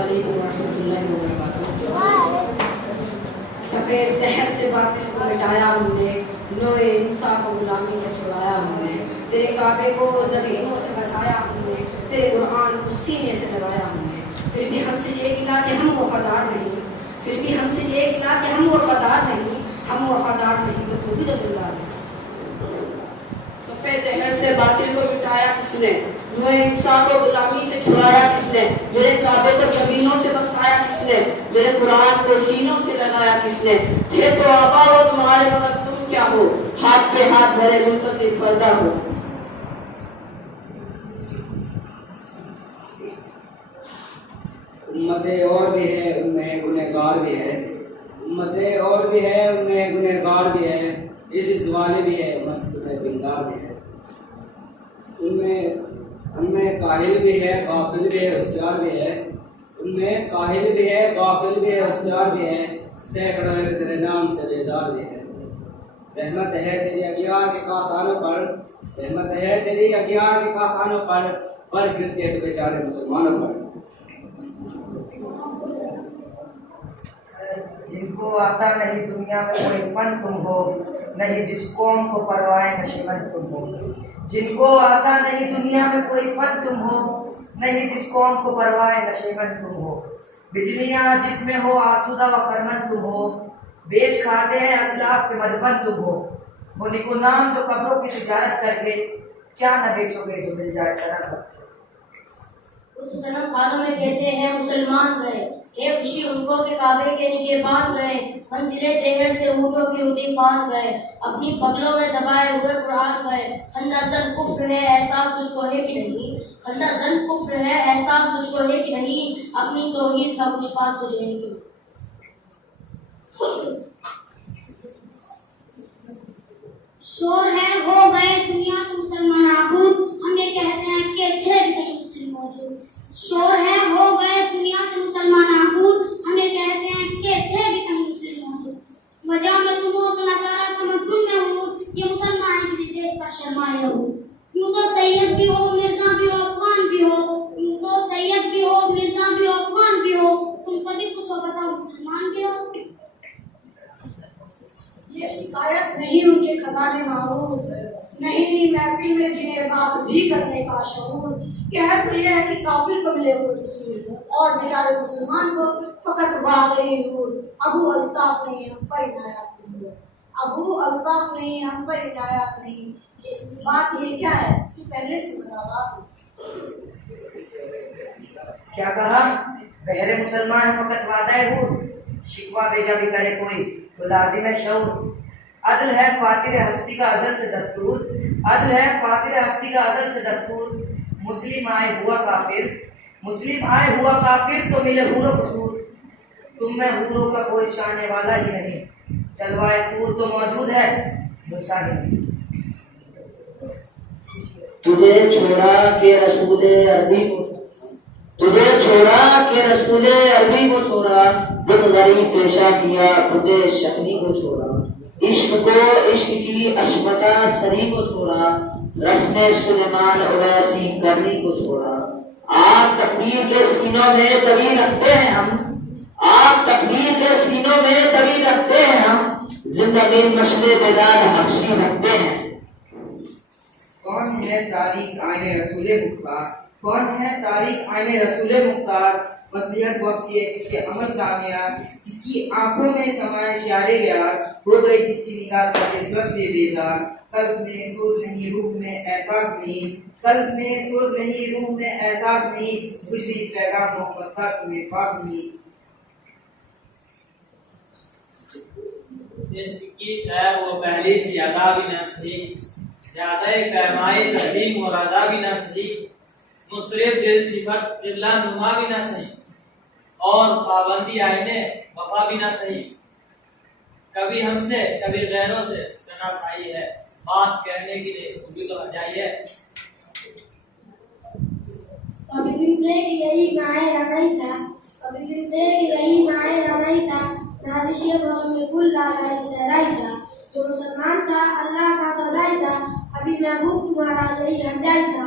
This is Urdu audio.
علیکم ورحمۃ اللہ وبرکاتہ۔ سفید دہر سے باطل کو مٹایا ہم نے، نوع انصاف و غلامی سے چھڑایا ہم نے، تیرے کعبے کو زمینوں سے بسایا ہم نے، تیرے قرآن کو سینے سے لگایا ہم نے۔ پھر بھی ہم سے یہ گلا کہ ہم وفادار نہیں، پھر بھی ہم سے یہ گلا کہ ہم وفادار نہیں، ہم وفادار نہیں تو بھی دلدار نہیں۔ سفید دہر سے باطل کو مٹایا کس نے، نوع انصاف و غلامی سے چھڑایا کس نے، میرے کعبے کو زمینوں سے بسایا کس نے، میرے قرآن کو سینوں سے لگایا کس نے۔ تھے تو آبا ہو تمہارے مگر تم کیا ہو، ہاتھ کے ہاتھ بھرے منتصب فردہ ہو۔ امتیں اور بھی ہے ان میں گنہگار بھی ہے، امتیں اور بھی ہے ان میں گنہگار بھی ہے، اس والے بھی ہے مست ہے بیدار بھی ہے۔ ان میں کاہل بھی ہے غافل بھی ہے ہوشیار بھی ہے، ان میں کاہل بھی ہے غافل بھی ہے ہوشیار بھی ہے، سینکڑوں ہے تیرے نام سے بیزار بھی ہے۔ رحمت ہے تیری اگیار کے کاسانوں پر، رحمت ہے تیری اگیار کے کاسانوں پر گرتے ہیں تو بیچارے مسلمانوں پر۔ جن کو آتا نہیں دنیا میں کوئی فن تم ہو، نہیں جس قوم کو پرواہ نشیمن تم ہو۔ جن کو آتا نہیں دنیا میں کوئی فن تم ہو، نہیں جس قوم کو پرواہ نشیمن تم ہو۔ بجلیاں جس میں ہو آسودہ و خرمن تم ہو، بیچ کھاتے ہیں اسلاف کے مدفن تم ہو۔ وہ نکو نام جو قبروں کی تجارت کر کے، کیا نہ بیچو گے جو مل جائے سرن پر۔ وہ تو صنم خانوں میں کہتے ہیں مسلمان گئے، ہے خوشی ان کو کہ کعبے کے نگہبان گئے، منزلیں دہر سے اونٹوں کی ہوتی فان گئے، اپنی بغلوں میں دبائے ہوئے قرآن گئے۔ خندہ زن کفر ہے احساس تجھ کو ہے کہ نہیں، خندہ زن کفر ہے احساس تجھ کو ہے کہ نہیں، اپنی توحید کا کچھ پاس تجھے ہے کہ نہیں۔ شور ہے ہو گئے دنیا سے مسلمان آبود، ہم یہ کہتے ہیں کہ تھے بھی کہیں مسلم موجود۔ شور ہے ہو گئے دنیا سے مسلمان آبود، ہم یہ کہتے ہیں کہ تھے بھی کہیں مسلم موجود۔ وجہ میں تم ہو تو نصارہ تمدن میں ہو، یہ مسلمان ہیں کہ دیکھ کر شرمائے ہو۔ یوں تو سید بھی ہو مرزا بھی ہو افغان بھی ہو، یوں تو سید بھی ہو مرزا بھی ہو افغان بھی ہو، تم سبھی کچھ ہو بتاؤ مسلمان بھی ہو۔ یہ شکایت نہیں ان کے خزانے معروف، نہیں محفل میں جنہیں بات بھی کرنے کا شعور۔ کہہ تو یہ ہے کہ کافر کو ملے وہ رسول، اور بیچارے مسلمان کو فقط واقعی نور۔ ابو الطاف نہیں ہم پر عنایات نہیں، ابو الطاف نہیں ہم پر عنایات نہیں۔ یہ بات یہ کیا ہے کہ پہلے سے ملاقات۔ کیا کہا بہر مسلمان فقط وعدہ حور، شکوہ بھیجا بھی کرے کوئی تو لازم ہے شعور۔ عدل ہے فاتر ہستی کا ازل سے دستور، عدل ہے فاتر ہستی کا ازل سے دستور۔ مسلم آئے ہوا کافر، مسلم آئے ہوا کافر تو ملے حور و قصور۔ تم میں حوروں کا کوئی چاہنے والا ہی نہیں، جلوائے طور تو موجود ہے دوسرا نہیں۔ تجھے چھوڑا کہ رسول عربی کو، تجھے چھوڑا کہ رسول عربی کو چھوڑا، بت غریب پیشہ کیا بت شکنی کو چھوڑا، عشق کو عشق کی اشمتا سری کو چھوڑا، رسم سلیمان اویسی کرنی کو چھوڑا۔ آپ تکبیر کے سینوں میں دبی رکھتے ہیں ہم، آپ تکبیر کے سینوں میں دبی رکھتے ہیں ہم، زندگی مشل بیدار حبشی رکھتے ہیں۔ کون ہے تاریخ آئین رسول مختار، کون ہے تاریخ آئین رسول مختار، مصلیحت وقت یہ اس کے عمل کامیاب، جس کی آنکھوں میں سمائے شعر یار، ہو گئی جس کی نگاہ پر سب سے بیزار۔ قلب میں سوز نہیں روح میں احساس نہیں، قلب میں سوز نہیں روح میں احساس نہیں، کچھ بھی پیغام محمد کا تمہیں پاس نہیں۔ عشق کی خیر وہ پہلی سی ادا بھی نہ صحیح، زیادہ پیمائے تسلیم و رضا بھی نہ صحیح، مسترب دل صفت قبلہ نما بھی نہ صحیح، اور پابندی آئینے وفا بھی نہ صحیح۔ کبھی ہم سے کبھی غیروں سے شناسائی ہے، بات کہنے کی خوبی تو ہرجائی ہے۔ کبھی دن تھے کہ یہی مائے رنگئی تھا، کبھی دن تھے کہ یہی مائے رنگئی تھا، نازش موسم گل لالائی سہرائی تھا، جو مسلمان تھا اللہ کا سدائی تھا، ابھی محبوب تمہارا یہی ہرجائی تھا،